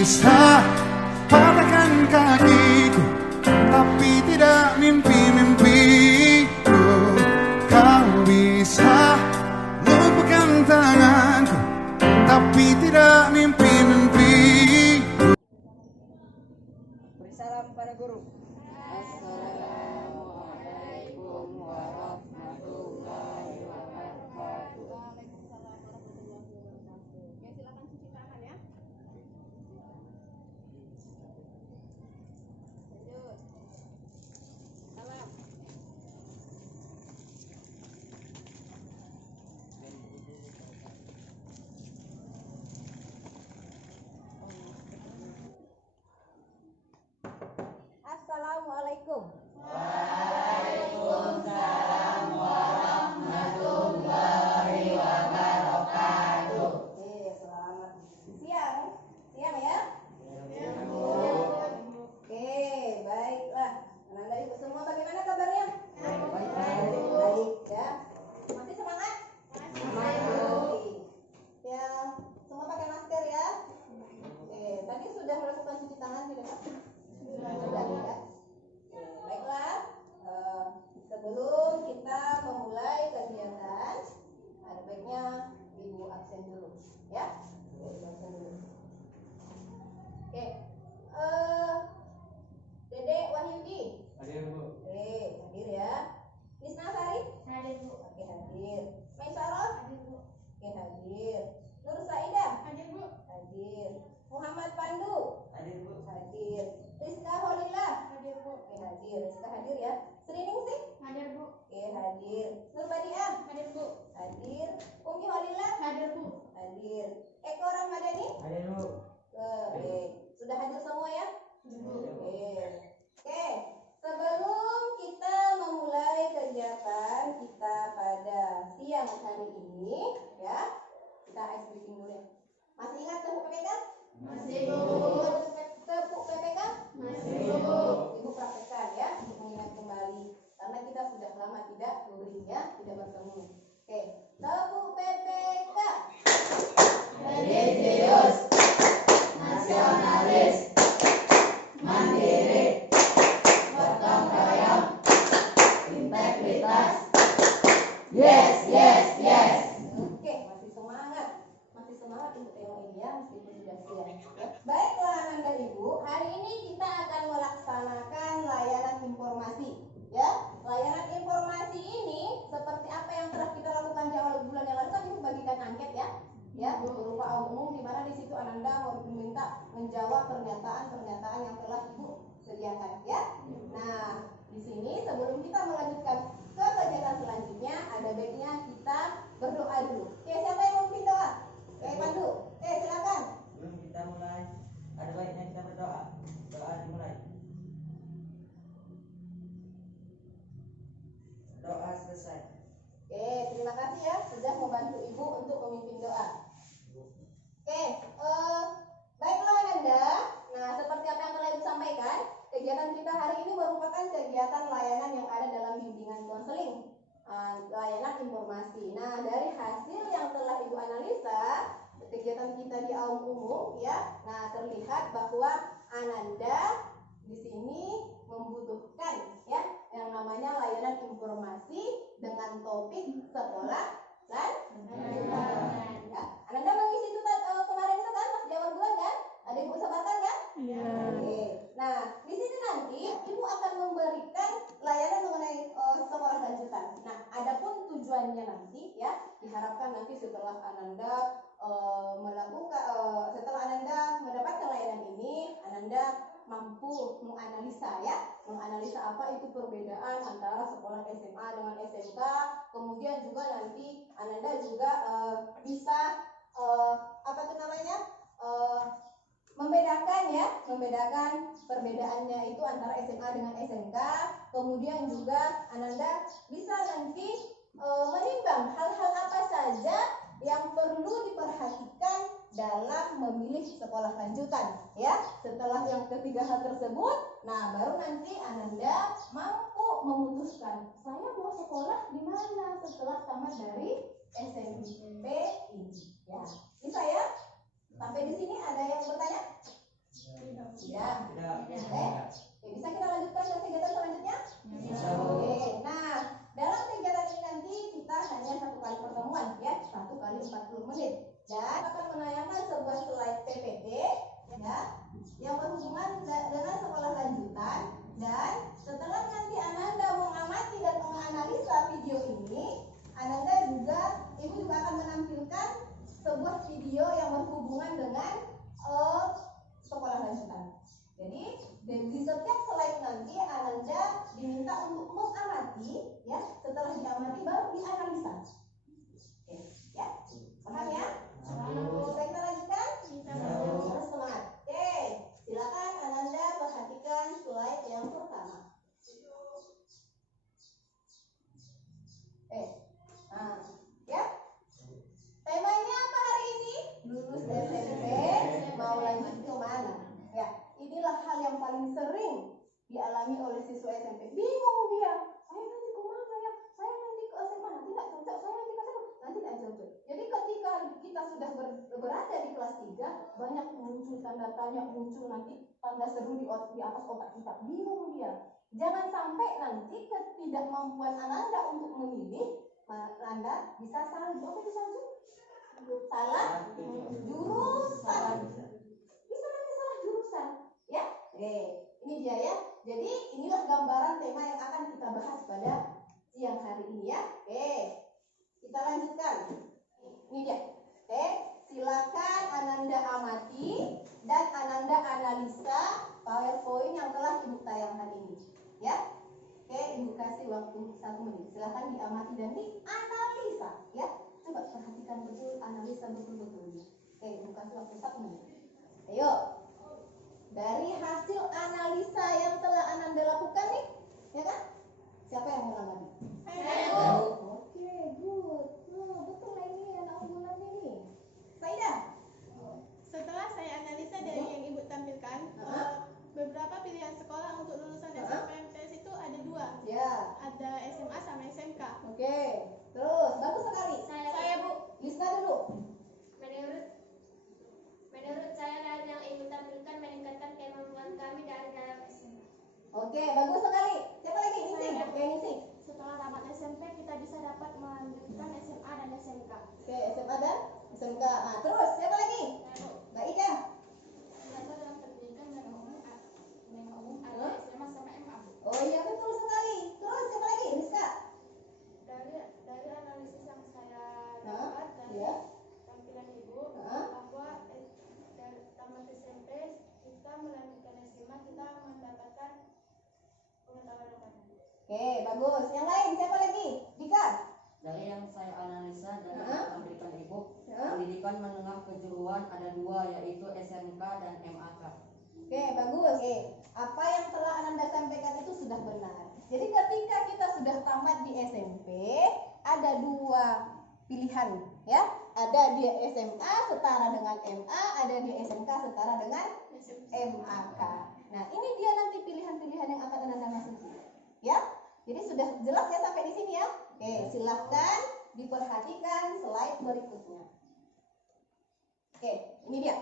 bisa patahkan kakiku, tapi tidak mimpi-mimpiku. Kau bisa lupakan tanganku, tapi tidak mimpi-mimpiku. Beri salam pada guru. Assalamualaikum warahmatullahi wabarakatuh. Waalaikumsalam warahmatullahi wabarakatuh. Ya, silakan cuci tangan ya. Lanjut. Salam. Assalamualaikum. Waalaikumsalam warahmatullahi wabarakatuh. Oke, selamat siang. Siang ya? Oke, baiklah. Anak-anak ibu semua bagaimana kabarnya? Baik ya. Masih semangat? Ya, semua pakai masker ya. Oke, tadi sudah melakukan cuci tangan tidak Pak? Sudah ya. Oke, baiklah. Sebelum kita memulai kegiatan, ada baiknya ibu absen dulu ya. Ibu absen dulu. Oke, Dede Wahyudi. Hadir, Bu. Oke, hadir ya. Nisna Sari. Hadir, Bu. Oke, hadir. Maisaroh. Hadir, Bu. Oke, hadir. Nur Saidah. Hadir, Bu. Hadir. Muhammad Pandu. Hadir, Bu. Hadir. Rizka Holillah. Hadir, Bu. Oke, hadir. Rizka hadir ya. Sri Ningsih. Hadir, Bu. Oke, hadir. Nur Badiah. Hadir, Bu. Hadir. Umi Holillah. Hadir, Bu. Hadir. Eko Rahmadani. Hadir, Bu. Oke, sudah hadir semua ya? Hadir, Bu. Oke, sebelum kita memulai kegiatan kita pada siang hari ini, ya, kita ice breaking dulu ya. Masih ingat tepuk PPK? Masih, Bu. Tepuk PPK? Masih, Bu. Ibu praktekkan ya, untuk mengingat kembali. Karena kita sudah lama tidak luringnya, tidak bertemu. Oke, tepuk PPK. Religius, nasionalis, mandiri, gotong royong, integritas. Yes, yes, yes. Oke, masih semangat untuk tengok ini ya, meskipun sudah siang. Ya. Baiklah Ananda Ibu, hari ini kita akan melaksanakan layanan informasi. Ya, layanan informasi ini seperti apa yang telah kita lakukan di awal bulan yang lalu kan Ibu bagikan angket ya, berupa umum di mana di situ Ananda mau diminta menjawab pernyataan-pernyataan yang telah Ibu sediakan ya. Nah, di sini sebelum kita melanjutkan ke kegiatan selanjutnya, ada baiknya kita berdoa dulu. Oke, siapa yang memimpin doa? Oke, Pandu. Oke, silakan. Sebelum kita mulai, ada baiknya kita berdoa. Doa dimulai. Doa selesai. Oke, terima kasih ya sudah membantu Ibu untuk memimpin doa. Oke, baiklah Ananda. Nah, seperti apa yang telah Ibu sampaikan, kegiatan kita hari ini merupakan kegiatan layanan yang ada dalam bimbingan konseling, layanan informasi. Nah, dari hasil yang telah Ibu analisa, kegiatan kita di AUM umum ya. Nah, terlihat bahwa Ananda di sini membutuhkan ya yang namanya layanan informasi dengan topik sekolah dan ya. Ananda mengisi itu kemarin itu kan pas di awal bulan kan? Ada Ibu sabarkan kan? Iya. Oke. Nah, di sini nanti Ibu akan memberikan layanan mengenai sekolah lanjutan. Nah, adapun tujuannya nanti ya diharapkan nanti setelah Ananda setelah Ananda mendapatkan layanan ini, Ananda mampu menganalisa apa itu perbedaan antara sekolah SMA dengan SMK. Kemudian juga nanti Ananda juga bisa membedakan perbedaannya itu antara SMA dengan SMK. Kemudian juga Ananda bisa nanti menimbang hal-hal apa saja yang perlu diperhatikan dalam memilih sekolah lanjutan ya. Setelah yang ketiga hal tersebut, nah baru nanti Ananda mampu memutuskan saya mau sekolah di mana setelah tamat dari SMP ini ya. Bisa ya? Sampai di sini ada yang bertanya? Tidak. Tidak. Bisa kita lanjutkan ke kegiatan selanjutnya? Bisa. Oke. Nah, dalam kegiatan ini nanti kita hanya 1 kali pertemuan ya, 1 kali 40 menit. Dan akan menayangkan sebuah slide PPT ya, yang berhubungan dengan sekolah lanjutan. Dan setelah nanti Ananda mengamati dan menganalisa video ini, Ibu juga akan menampilkan sebuah video yang berhubungan dengan sekolah lanjutan. Jadi di setiap slide nanti Ananda diminta untuk mengamati ya, setelah diamati baru dianalisa. Oke, ya. Paham ya? Bisa kita lanjutkan? Harus semangat. Oke, silakan Ananda perhatikan slide yang pertama. Nah, ya. Temanya apa hari ini? Lulus SMP, mau lanjut ke mana? Ya, inilah hal yang paling sering dialami oleh siswa SMP. Bingung dia. Saya nanti ke mana ya? Saya nanti ke SMA, nanti tidak cocok. Saya nanti ke SMA, nanti tidak cocok. Jadi ketika kita sudah berada di kelas 3, banyak muncul tanda tanya, muncul nanti tanda seru di atas otak kita. Bingung dia. Jangan sampai nanti ketidakmampuan Ananda untuk memilih, Anda bisa salah. Apa itu salah? Salah jurusan. Bisa nanti salah jurusan. Ya, ini dia ya. Jadi inilah gambaran tema yang akan kita bahas pada siang hari ini ya. Kita lanjutkan. Ini dia. Silakan Ananda amati dan Ananda analisa PowerPoint yang telah Ibu tayangkan ini. Ya. Ibu kasih waktu 1 menit. Silakan diamati dan dianalisa. Ya. Coba perhatikan betul, analisa betul-betul. Ibu kasih waktu 1 menit. Ayo. Dari hasil analisa yang telah Ananda lakukan nih, ya kan? Siapa yang mau mengamati? Oke, good. Betul lah ini anak unggulan ini. Saida. Setelah saya analisa dari yang Ibu tampilkan, beberapa pilihan sekolah untuk lulusan SNMPTN itu ada 2. Ya. Ada SMA sama SMK. Oke. Terus, bagus sekali. Saya Bu. Lista dulu. Menurut saya dari yang Ibu tampilkan meningkatkan kemampuan kami dari dalam SMA. Oke, bagus sekali. Siapa lagi? Nising. Oke, Nising. Setelah tamat SMP kita bisa dapat melanjutkan SMA dan SMK. Oke, SMA dan SMK. Nah, terus siapa lagi? Mbak Ika. Ternyata dalam pendidikan menengah umum ada SMA sama MA. Oh iya, betul sekali. Terus siapa lagi? Rizka. Dari analisis yang saya dapat dari Iya. tampilan Ibu bahwa dari tamat SMP kita melanjutkan SMA kita mendapatkan pengetahuan apa? Oke, bagus. Yang lain siapa lagi? Dika. Dari yang saya analisa dan tampilkan Ibu, Ya. pendidikan menengah kejuruan ada 2, yaitu SMK dan MAK. Oke, bagus. Oke, apa yang telah Ananda sampaikan itu sudah benar. Jadi ketika kita sudah tamat di SMP, ada 2 pilihan, ya. Ada di SMA setara dengan MA, ada di SMK setara dengan MAK. Nah, ini dia nanti pilihan-pilihan yang akan Ananda masuki, ya. Jadi sudah jelas ya sampai di sini ya. Oke, silahkan diperhatikan slide berikutnya. Oke, ini dia.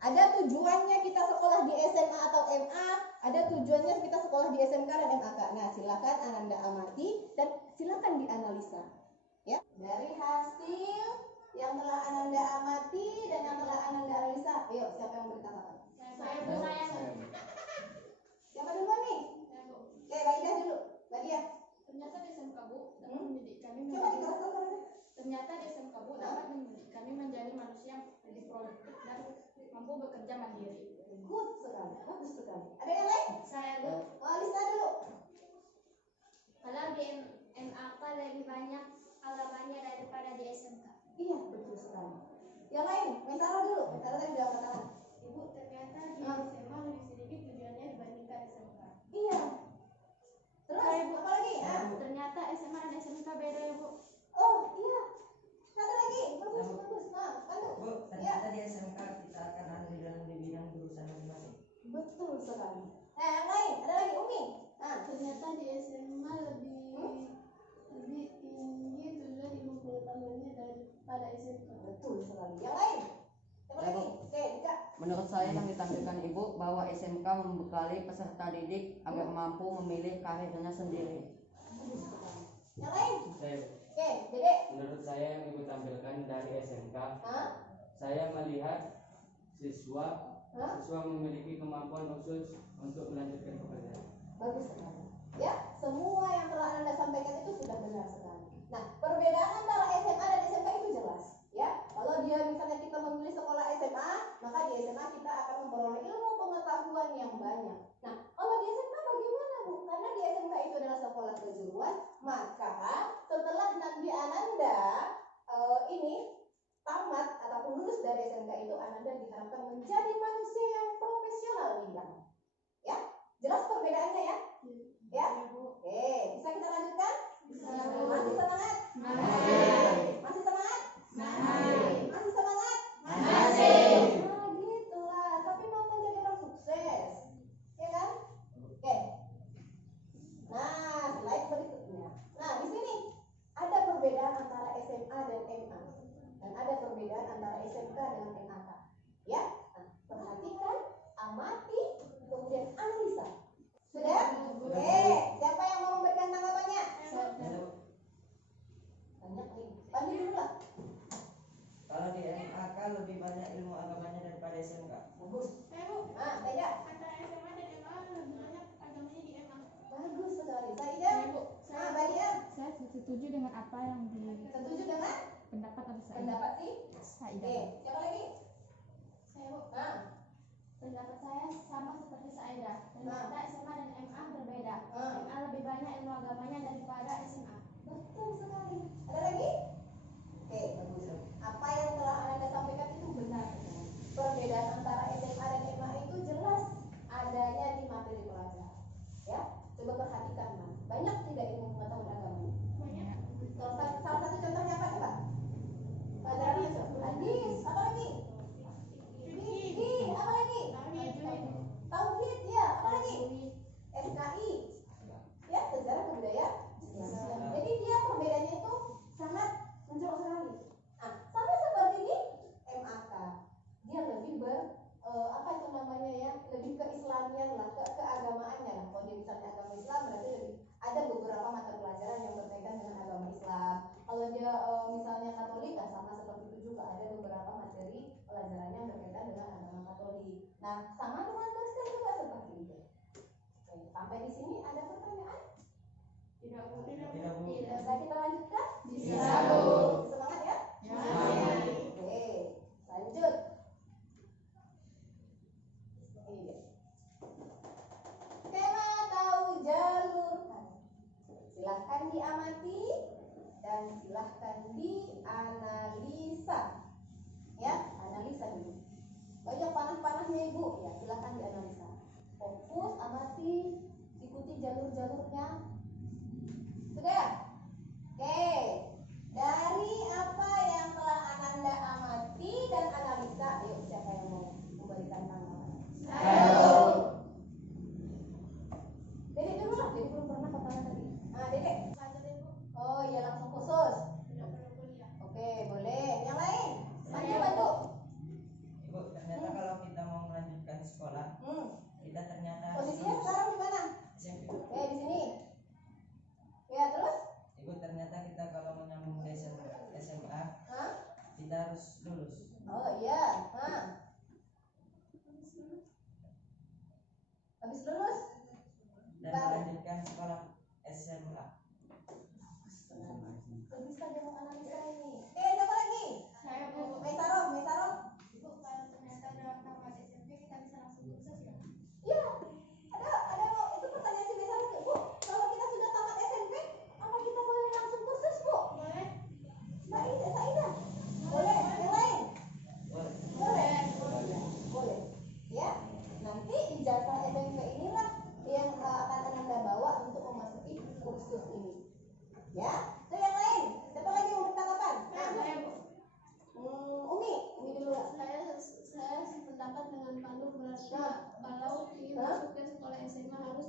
Ada tujuannya kita sekolah di SMA atau MA, ada tujuannya kita sekolah di SMK dan MAK. Nah, silakan Ananda amati dan silakan dianalisa. Ya, dari hasil yang telah Ananda amati dan yang telah Ananda analisa, ayo siapa yang berkata-kata? Saya. Siapa duluan nih? Oke, Mbak Ida dulu. Mbak Dia. Ternyata di SMK Bu dapat mendidik kami Coba dikeraskan suaranya. Ternyata di SMK Bu dapat mendidik kami menjadi manusia yang lebih produktif dan mampu bekerja mandiri. Good sekali, bagus sekali. Ada yang lain? Saya Bu. Oh, Lisa dulu. Kalau di MAK lebih banyak agamanya daripada di SMK. Iya, betul sekali. Yang lain, Mesara dulu. Mesara tadi udah katakan. Ibu, ternyata di SMA lebih sedikit tujuannya dibandingkan SMK. Iya. Terus, apa lagi? Ternyata SMA dan SMK beda ya Bu. Oh, iya. Satu lagi. Bagus, bagus. Bantu. Bu, ternyata di SMK kita akan ahli dalam di bidang jurusan masing-masing. Betul sekali. Nah, yang lain. Ada lagi, Umi. Ternyata di SMA lebih tinggi tujuan ilmu pengetahuannya daripada SMK. Betul sekali. Yang lain. Siapa lagi? Oke, Dika. Menurut saya yang ditampilkan Ibu bahwa SMK membekali peserta didik agar mampu memilih karirnya sendiri. Yang lain? Saya, Oke, Dede. menurut saya yang Ibu tampilkan dari SMK, Hah? saya melihat siswa Hah? memiliki kemampuan khusus untuk melanjutkan pekerjaan. Bagus sekali. Ya, semua yang telah Anda sampaikan itu sudah benar sekali. Nah, perbedaan antara SMA dan SMK itu jelas. Ya, kalau dia misalnya kita memilih sekolah SMA, maka di SMA kita akan memperoleh ilmu pengetahuan yang banyak. Nah, kalau di SMK bagaimana, Bu? Karena di SMK itu adalah sekolah kejuruan, maka setelah nanti Ananda ini tamat ataupun lulus dari SMK itu, Ananda diharapkan menjadi manusia yang profesional di bidang. Ya, jelas perbedaannya ya? Ya? Oke, bisa kita lanjutkan? Masih semangat? Masih semangat? Masih semangat? Nah, gitulah. Tapi mau menjadi orang sukses, ya kan? Oke. Nah, slide berikutnya. Nah, di sini ada perbedaan antara SMA dan MA, dan ada perbedaan antara SMK dengan MAK. Ya, nah, perhatikan, amati, kemudian analisa. Sudah? Oke, siapa yang mau memberikan tanggapannya? Banyak nih. Panggil dulu lah. Kalau di MAK lebih banyak ilmu agamanya daripada SMK. Bagus. Saya Bu, Nah, Saida. antara SMA dan MA lebih banyak agamanya di MA. Bagus sekali. Saida. Bu, Nah, Badia. saya setuju dengan apa yang Setuju dengan pendapat dari saya. pendapat si Saida. Oke, siapa lagi? Saya Bu, Nah, pendapat saya sama seperti Saida. Ternyata SMA dan MA berbeda. Hmm. MA lebih banyak ilmu agamanya daripada SMA. betul sekali. Ada lagi? Oke, bagus. Apa yang telah Anda sampaikan itu benar. Perbedaan antara SMA dan MA itu jelas adanya di materi pelajaran. Ya, coba perhatikan, Mas. Banyak tidak ilmu pengetahuan agamanya? Banyak. Salah satu contohnya apa coba? Pelajaran hadis, apa lagi? Fikih, apa lagi? Tauhid, ya, apa lagi? FKI, ya, sejarah kebudayaan. Jadi dia perbedaannya itu sangat mencolok sekali. Nah, sama seperti di MAK, dia lebih apa itu namanya ya, lebih keislamian lah, keagamaannya lah. Kalau dia misalnya agama Islam, berarti lebih ada beberapa mata pelajaran yang berkaitan dengan agama Islam. Kalau dia misalnya Katolik, nah sama seperti itu juga ada beberapa materi pelajaran yang berkaitan dengan agama Katolik. Nah, sama dengan Kristen juga seperti itu. Oke, sampai di sini ada pertanyaan? Tidak Bu. Tidak, Bu. Bisa kita lanjutkan? Bisa, Bu. Semangat ya? Semangat. Oke, lanjut. Ini dia. Skema tahu jalur kan. Silahkan diamati dan silahkan dianalisa. Ya, analisa dulu. Banyak panah-panahnya Ibu, ya silahkan dianalisa. Fokus, amati, ikuti jalur-jalurnya. Sudah? Oke. Dari apa yang telah Ananda amati dan analisa, ayo siapa yang mau memberikan tanggapan? Dede dulu lah, Dede belum pernah pertama tadi. Nah, Dede. Oh iya, langsung khusus. Tidak perlu kuliah. Oke, boleh. Yang lain? Bantu. Ibu, ternyata kalau kita mau melanjutkan sekolah, kita ternyata harus Posisinya lulus sekarang di mana? SMP. Oke, di sini. Ya, terus? Ibu, ternyata kita kalau mau nyambung ke SMA, Hah? kita harus lulus. Oh iya. Hah. Habis lulus? Dan Baru. melanjutkan sekolah SMA. Bisa dia mau analisa ini. Siapa lagi? Saya Bu. Mesarom. Bu, kalau ternyata dalam tamat SMP kita bisa langsung kursus ya? Iya. Ada mau itu pertanyaan si Mesarom tuh, Bu. Kalau kita sudah tamat SMP, apa kita boleh langsung kursus, Bu? Boleh. Mbak Ida, Saida. Boleh. Yang lain? Boleh. Boleh. Ya. Nanti ijazah SMP inilah yang akan Anda bawa untuk memasuki kursus ini. Ya. Itu yang lain. Siapa lagi yang bertanggapan? Nah, Saya Bu. Umi dulu lah. Saya sependapat dengan Pandu berarti kalau ingin Hah? masuk ke sekolah SMA harus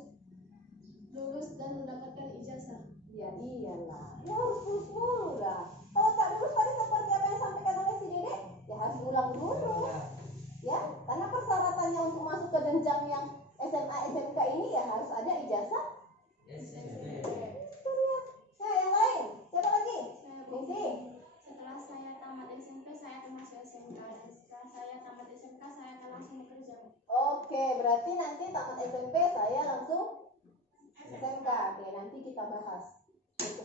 lulus dan mendapatkan ijazah. Ya iyalah. Ya harus lulus dulu lah. Kalau tak lulus tadi seperti apa yang disampaikan oleh si Dede, ya harus ulang dulu. Ya, karena ijazah? SMP. Itu dia. Nah, yang lain. Siapa lagi? Misi. Setelah saya tamat SMP, saya akan masuk SMK. Dan setelah saya tamat SMK, saya akan langsung bekerja. Oke, berarti nanti tamat SMP saya langsung SMK. Oke, nanti kita bahas.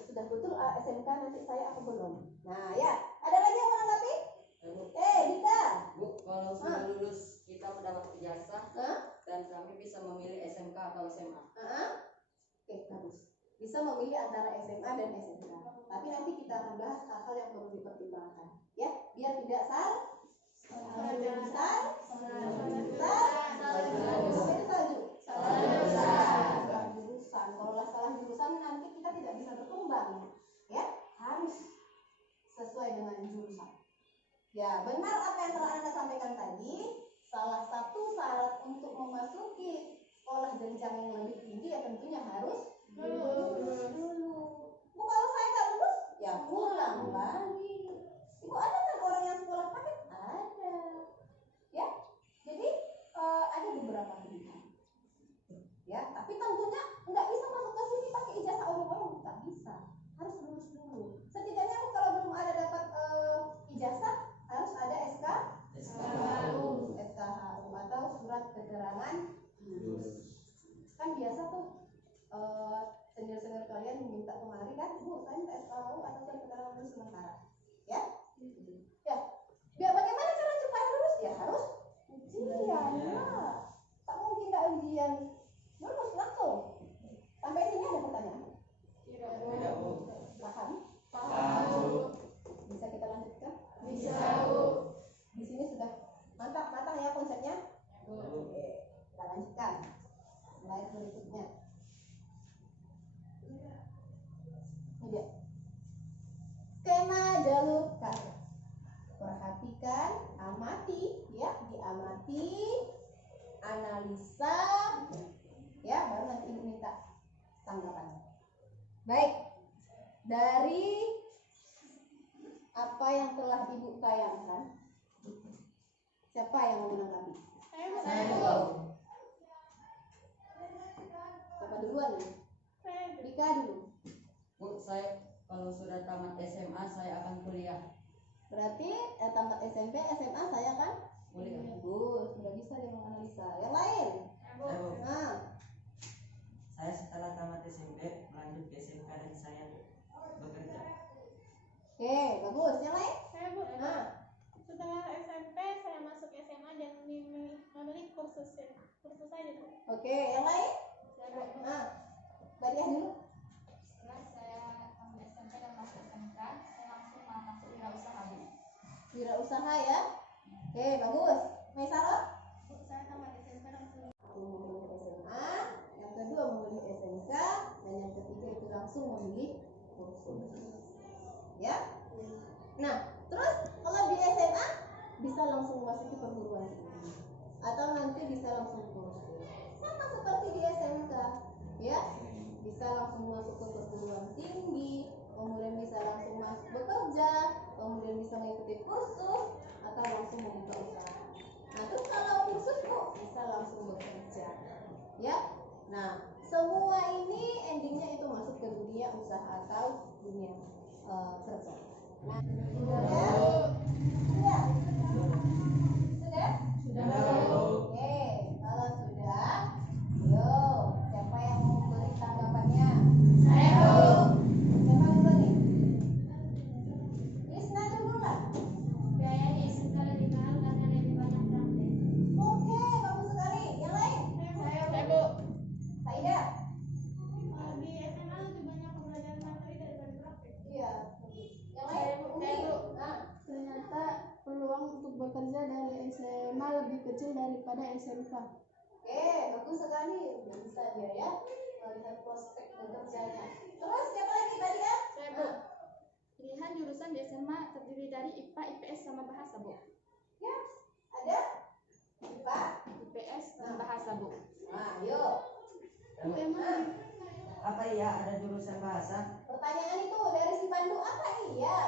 Sudah betul SMK nanti saya apa belum? Nah, ya. Ada lagi yang menanggapi? Dika. Bu, kalau sudah lulus kita mendapat ijazah Hah? dan kami bisa memilih SMK atau SMA. Oke, bagus. Bisa memilih antara SMA dan SMK. Tapi nanti kita akan bahas hal-hal yang perlu dipertimbangkan. Ya, biar tidak salah. Salah jurusan. Kalau salah jurusan nanti kita tidak bisa berkembang. Ya, harus sesuai dengan jurusan. Ya, benar apa yang telah Anda sampaikan tadi. Salah satu syarat untuk memasuki sekolah jenjang yang lebih tinggi ya tentunya harus lulus dulu. Bu, kalau saya nggak lulus, ya pulang lagi. Ibu ada kan orang yang sekolah paket? Ada. Ya, jadi ada beberapa pilihan. Ya, tapi tentunya nggak bisa masuk ke sini pakai ijazah orang-orang, nggak bisa. Harus lulus dulu. Setidaknya kalau belum ada dapat ijazah harus ada SKHU atau surat keterangan lulus. Kan biasa tuh senior-senior kalian minta kemari kan, Bu, saya minta SKHU atau surat keterangan lulus sementara. Ya? Ya. Biar bagaimana cara supaya lulus? Ya harus ujian. Nah, tak mungkin nggak ujian. Lulus langsung. Sampai sini ada pertanyaan? Tidak, Bu. Paham? Tahu. Bisa kita lanjutkan? Bisa, Bu. Di sini sudah matang ya konsepnya? Oke, kita lanjutkan. Slide berikutnya. Ini dia. Skema jalur karir. Perhatikan, amati, ya, diamati, analisa, ya, baru nanti Ibu minta tanggapan. Baik, dari apa yang telah Ibu tayangkan, siapa yang mau menanggapi? Saya, Bu. Siapa duluan nih? Dika dulu. Bu, saya kalau sudah tamat SMA saya akan kuliah. Berarti tamat SMP, SMA saya kan? Kuliah. Bagus, sudah bisa dia menganalisa. Yang lain? Saya, Bu. Nah, Saya setelah tamat SMP melanjut ke SMK dan saya bekerja. oke, bagus. Yang lain? Saya, Bu. Nah, Setelah SMP, saya masuk SMA dan memilih kursus saja, Bu. oke, yang lain? Saya, Bu. Nah, Badiah dulu. Setelah saya tamat SMP dan masuk SMK, saya langsung masuk wirausaha, Bu. Wirausaha ya. Oke, bagus. Maisaro? Bu, saya tamat SMP langsung Memilih SMA, yang kedua memilih SMK, dan yang ketiga itu langsung memilih kursus. Ya? Nah, terus kalau di SMA bisa langsung masuki perguruan tinggi atau nanti bisa langsung kursus. Sama seperti di SMK, ya? Bisa langsung masuk ke perguruan tinggi, kemudian bisa langsung masuk bekerja, kemudian bisa mengikuti kursus atau langsung membuka usaha. Nah, terus kalau kursus kok bisa langsung bekerja, ya? Nah, semua ini endingnya itu masuk ke dunia usaha atau dunia kerja. Nah, sudah? Oke, kalau sudah, yuk, siapa yang mau memberi tanggapannya? Saya, Bu. Siapa dulu nih? Krisna dulu lah. biaya di SMK lebih mahal karena lebih banyak praktek. Oke, bagus sekali. Yang lain? Saya, Bu. Saida? Di SMA lebih banyak pembelajaran materi daripada praktek. Iya. Yang lain? Saya, Bu. Nah, Ternyata peluang untuk bekerja dari SMA lebih kecil daripada SMK. oke, bagus sekali. Udah bisa dia ya melihat prospek bekerjanya. Terus siapa lagi tadi ya? Saya, Bu. Pilihan jurusan di SMA terdiri dari IPA, IPS, sama bahasa, Bu. Ya, ada? IPA? IPS dan bahasa, Bu. Nah, yuk. Apa iya ada jurusan bahasa? Pertanyaan itu dari si Pandu, apa iya?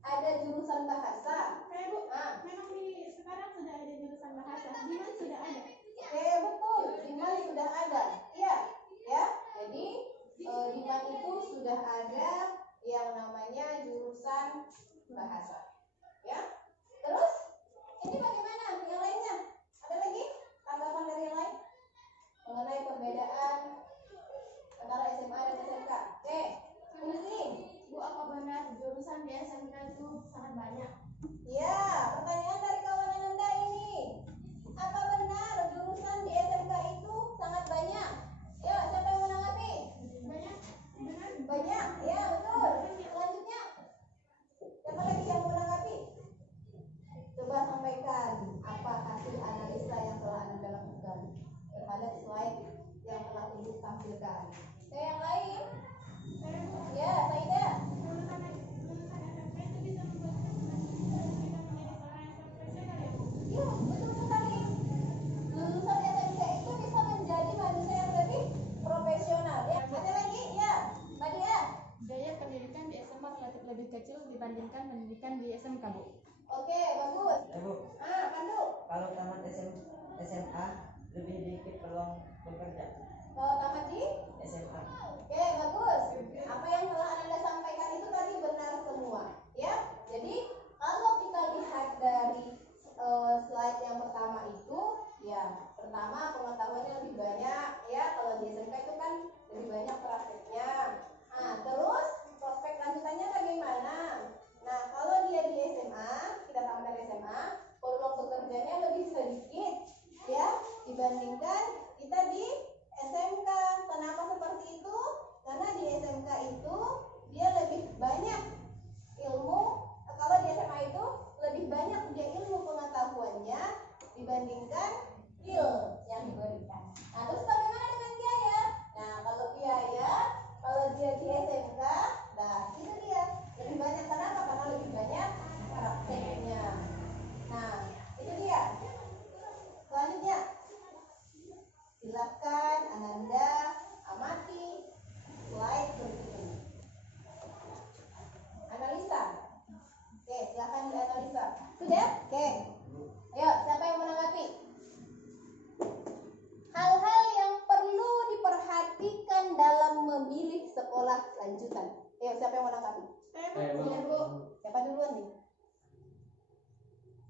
Ada jurusan bahasa? Saya, Bu. Nah, Memang di sekarang sudah ada jurusan bahasa. Di mana sudah ada? oke, betul. Di mana sudah ada? Iya, ya. yang namanya jurusan bahasa. Ya. Terus ini bagaimana yang lainnya? Ada lagi tanggapan dari yang lain mengenai perbedaan antara SMA dan SMK? Oke, ini Bu, apa benar jurusan di SMK itu sangat banyak? ya, pertanyaan dari kawan Ananda ini. Apa benar jurusan di SMK itu sangat banyak? Ya, siapa yang menanggapi? Banyak. Benar. Banyak, ya betul. Selanjutnya, siapa lagi yang menanggapi? Coba sampaikan apa hasil analisa yang telah Anda lakukan terhadap slide yang telah Ibu tampilkan. Oke, yang lain? Ya, Saida. Lulusan SMK itu bisa membuat kita menjadi seorang yang profesional ya, Bu? Iya, betul sekali. Lulusan SMK itu bisa menjadi manusia yang lebih profesional. Ya, ada lagi? Ya, Mbak Dia. Biaya pendidikan di SMA relatif lebih kecil dibandingkan pendidikan di SMK, Bu. Oke, bagus. Bu, Pandu. kalau tamat SMA lebih dikit peluang bekerja. Kalau tamat di? SMA. Oke, bagus. Apa yang telah Anda sampaikan itu tadi benar semua. Ya, jadi kalau kita lihat dari slide yang pertama itu, ya pertama pengetahuannya lebih banyak. Ya, kalau di SMK itu kan lebih banyak prakteknya. Nah, terus prospek lanjutannya bagaimana? Nah, kalau dia di SMA, kita tamat dari SMA, peluang bekerjanya lebih sedikit, ya, dibandingkan kita di SMK. Kenapa seperti itu? Karena di SMK itu dia lebih banyak ilmu. Kalau di SMA itu lebih banyak dia ilmu pengetahuannya dibandingkan skill yang diberikan. Nah, terus bagaimana dengan biaya? Nah, kalau biaya, kalau dia di SMK, nah itu dia lebih banyak. Kenapa? Karena lebih banyak prakteknya. Nah, itu dia. Selanjutnya, silakan Ananda amati slide berikut ini. Analisa. Oke, silakan dianalisa. Sudah? Oke. Ayo, siapa yang menanggapi? Hal-hal yang perlu diperhatikan dalam memilih sekolah lanjutan. Ayo, siapa yang menanggapi? Saya, Bu. Iya, Bu. Siapa duluan nih?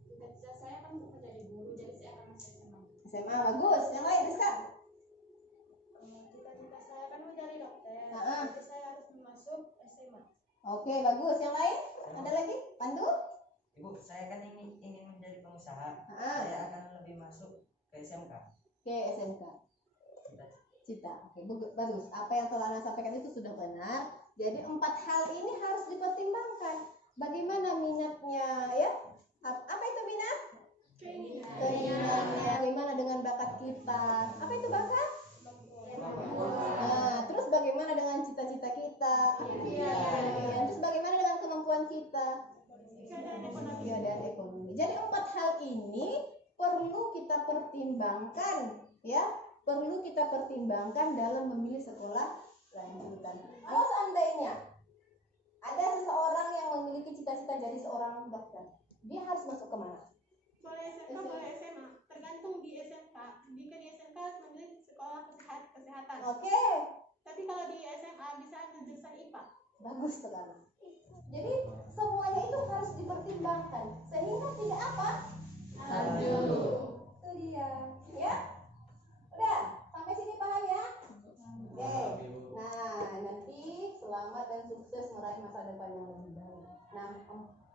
Cita-cita saya kan mau menjadi guru, jadi saya akan masuk SMA. SMA, bagus. Yang lain, Rizka? Cita-cita saya kan mau jadi dokter, Heeh. jadi saya harus masuk SMA. Oke, bagus. Yang lain? Ada lagi? Pandu? Ibu, saya kan ingin menjadi pengusaha. Heeh. Saya akan lebih masuk ke SMK. Oke, SMK. Cita. Oke, bagus. Apa yang telah Anda sampaikan itu sudah benar. Jadi 4 hal ini harus dipertimbangkan. Bagaimana minatnya, ya? Apa itu minat? Keinginannya. Bagaimana dengan bakat kita? Apa itu bakat? Nah, terus bagaimana dengan cita-cita kita? Iya. Terus bagaimana dengan kemampuan kita? Ya, dan ekonomi. Jadi 4 hal ini perlu kita pertimbangkan, ya. Perlu kita pertimbangkan dalam memilih sekolah lanjutan. Kalau seandainya ada seseorang yang memiliki cita-cita jadi seorang dokter, dia harus masuk kemana? Boleh SMK, boleh SMA. Tergantung di SMK. Jika di SMK harus memilih sekolah kesehatan. Oke, Tapi kalau di SMA bisa ambil jurusan IPA. bagus sekali. Jadi semuanya itu harus dipertimbangkan sehingga tidak apa? Itu dia, ya. Udah, sampai sini paham ya? Oke. Nah, nanti selamat dan sukses meraih masa depan yang lebih baik. Nah,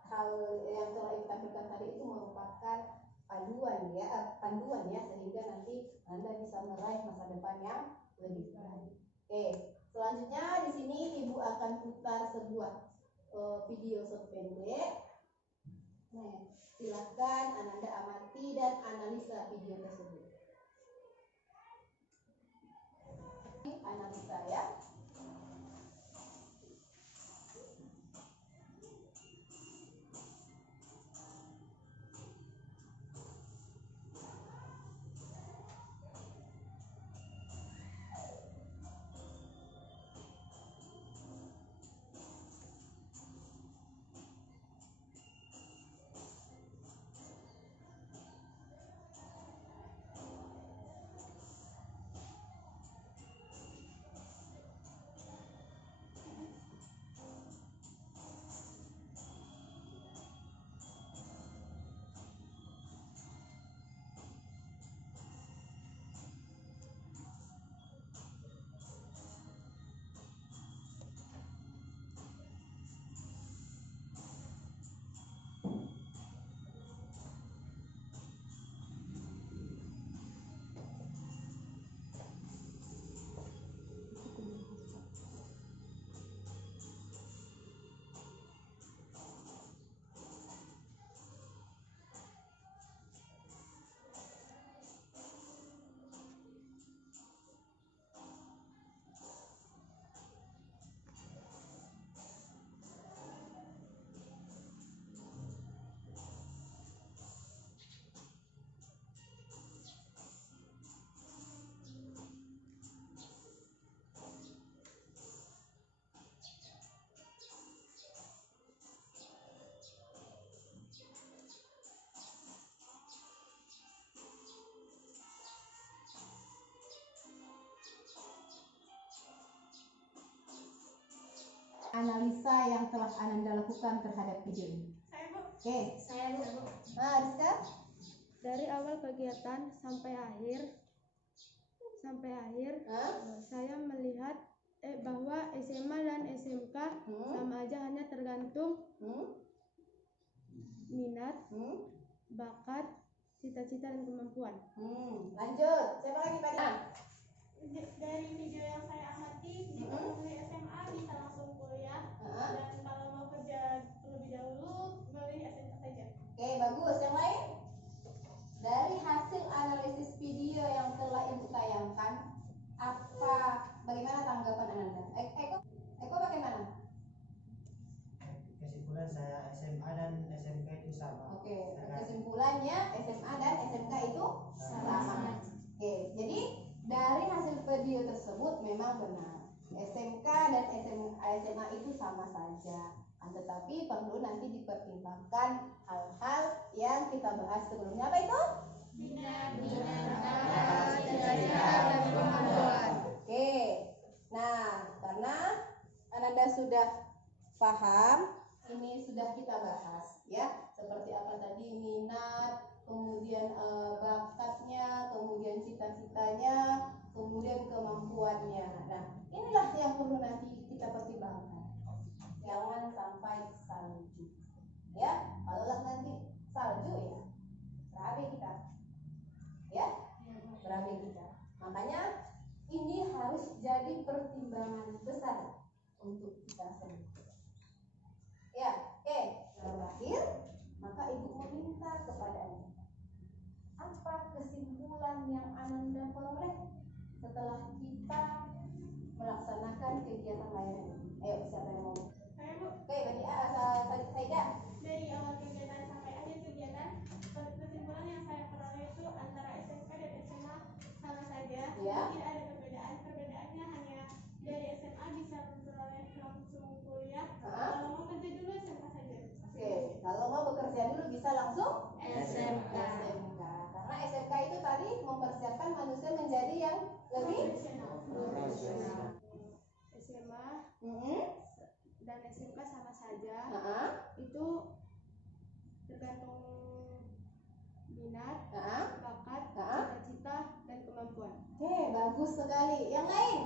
hal yang telah kita tampilkan tadi itu merupakan panduan ya, sehingga nanti Anda bisa meraih masa depan yang lebih baik. Oke, selanjutnya di sini Ibu akan putar sebuah video short pendek. Nah, silakan Ananda amati dan analisa video tersebut. Analisa ya. analisa yang telah Ananda lakukan terhadap video ini? Saya, Bu. Oke. Saya Bu. Nah, Rizka? Dari awal kegiatan sampai akhir saya melihat bahwa SMA dan SMK sama aja, hanya tergantung minat, bakat, cita-cita dan kemampuan. Lanjut. Siapa lagi pada? Dari video yang saya amati, jika memilih SMA bisa langsung kuliah, dan kalau mau kerja terlebih dahulu memilih SMK saja. Oke, bagus. Yang lain? Dari hasil analisis video yang telah Ibu tayangkan, bagaimana tanggapan Ananda? Eko bagaimana? Kesimpulan saya SMA dan SMK itu sama. Oke, kesimpulannya SMA dan SMK itu sama. Oke, jadi dari hasil video tersebut memang benar SMK dan SMA itu sama saja. Tetapi perlu nanti dipertimbangkan hal-hal yang kita bahas sebelumnya. Apa itu? Minat, bakat, cita-cita, dan kemampuan. Oke, nah karena Ananda sudah paham, ini sudah kita bahas ya, seperti apa tadi minat, kemudian bakatnya, kemudian cita-citanya, kemudian kemampuannya. Nah, inilah yang perlu nanti kita pertimbangkan. Jangan sampai salju. Ya, kalau nanti salju ya, berabe kita. Ya, berabe kita. Makanya ini harus jadi pertimbangan besar untuk kita semua. Ya, oke. Terakhir, maka Ibu meminta kepada Anda, apa kesimpulan yang Ananda peroleh setelah kita melaksanakan kegiatan layanan ini? Ayo, siapa yang mau? Saya, Bu. Oke, berarti Saida. Dari awal kegiatan sampai akhir kegiatan, kesimpulan yang saya peroleh itu antara SMK dan SMA sama saja. Ya. Tidak ada perbedaan. Perbedaannya hanya dari SMA bisa memperoleh langsung kuliah. Kalau mau kerja dulu SMK saja. Oke, kalau mau bekerja dulu bisa langsung SMK. Karena SMK itu tadi mempersiapkan manusia menjadi yang lebih SMA Mm-mm. dan SMK sama saja. Uh-huh. Itu tergantung minat, Uh-huh. bakat, Uh-huh. cita-cita, dan kemampuan. Oke, bagus sekali. Yang lain?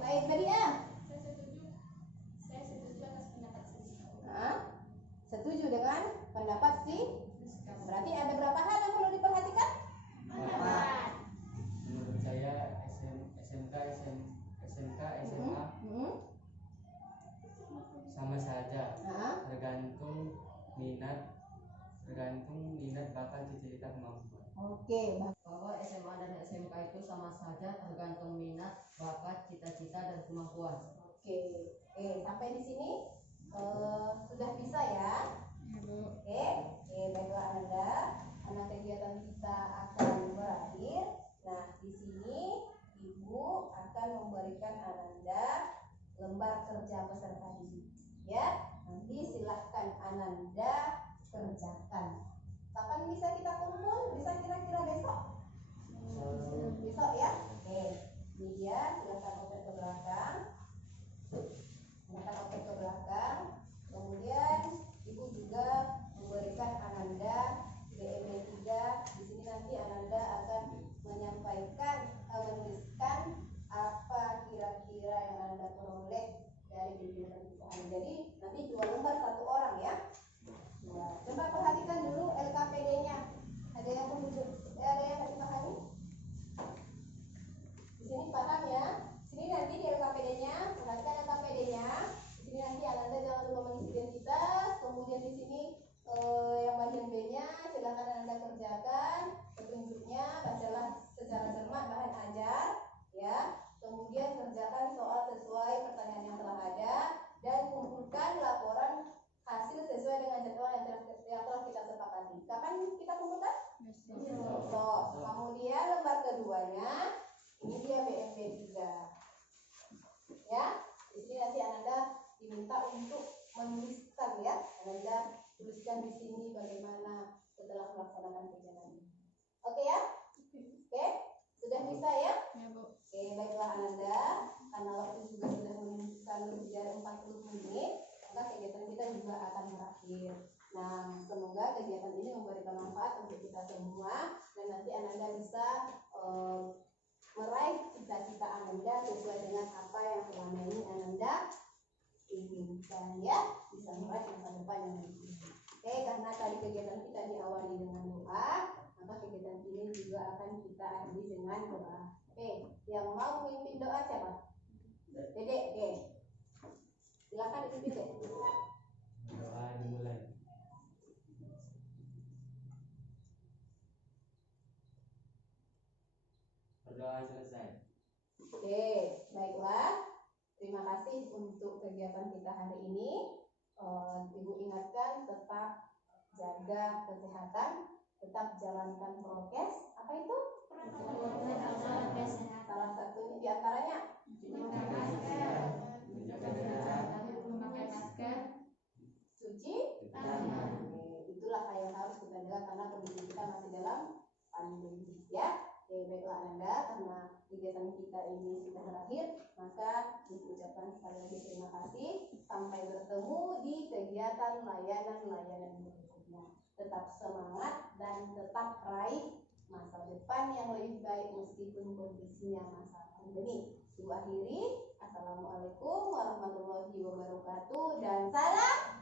Baik, Maria. Saya setuju atas pendapat Sisi. Setuju dengan pendapat si? Berarti ada berapa hal yang perlu diperhatikan? Menurut saya SMK, SMA sama saja, tergantung minat, bakat, cita-cita, kemampuan. Oke, Bahwa SMA dan SMK itu sama saja, tergantung minat, bakat, cita-cita, dan kemampuan. Oke, sampai di sini sudah bisa ya? Oke, baiklah Ananda, karena kegiatan kita akan berakhir. Nah, di sini Ibu akan memberikan Ananda lembar kerja peserta didik. Ya, nanti silahkan Ananda kerjakan. Kapan bisa kita kumpul? Bisa kira-kira besok? Besok ya? Oke, ini dia, silahkan oper ke belakang. Kemudian Ibu juga memberikan Ananda BME 3. Di sini nanti Ananda akan menyampaikan, menuliskan apa kira-kira yang Ananda peroleh dari kegiatan kita. Jadi nanti 2 lembar 1 orang ya. Nah, coba perhatikan dulu LKPD-nya. Ada yang dipahami? Di sini paham ya. Sini nanti di LKPD-nya, perhatikan LKPD-nya. Di sini nanti Ananda jangan lupa mengisi identitas. Kemudian di sini yang bagian B-nya silakan Ananda kerjakan petunjuknya, bacalah secara cermat bahan ajar ya. Kemudian kerjakan soal sesuai pertanyaan yang telah ada dan kumpulkan laporan hasil sesuai dengan jadwal yang telah kita sepakati. Kapan kita kumpulkan? Besok. Kemudian lembar keduanya ini dia BMP 3. Ya, di sini nanti Ananda diminta untuk menuliskan ya. Ananda tuliskan di sini bagaimana setelah melaksanakan kegiatan ini. Oke ya? Oke, sudah bisa ya? Ya, Bu. Oke, baiklah Ananda, karena waktu juga sudah menunjukkan lebih dari 40 menit, maka kegiatan kita juga akan berakhir. Nah, semoga kegiatan ini memberikan manfaat untuk kita semua dan nanti Ananda bisa meraih cita-cita Ananda sesuai dengan apa yang selama ini Ananda inginkan, ya, bisa meraih masa depan yang lebih baik. Oke, karena tadi kegiatan kita diawali dengan doa, maka kegiatan ini juga akan kita akhiri dengan doa. Oke, yang mau memimpin doa siapa? Dedek, oke. Silakan dipimpin, Dek. Doa dimulai. Berdoa selesai. Oke, baiklah. Terima kasih untuk kegiatan kita hari ini. Ibu ingatkan tetap jaga kesehatan, tetap jalankan prokes. Apa itu? Salah satunya diantaranya Memakai masker. cuci tangan. Itulah yang harus kita jaga karena kondisi kita masih dalam pandemi, ya. Oke, baiklah Ananda, karena kegiatan kita ini sudah berakhir, maka diucapkan sekali lagi terima kasih. Sampai bertemu di kegiatan layanan-layanan berikutnya. Tetap semangat dan tetap raih masa depan yang lebih baik meskipun kondisinya masa pandemi. Ibu akhiri, Assalamualaikum warahmatullahi wabarakatuh dan salam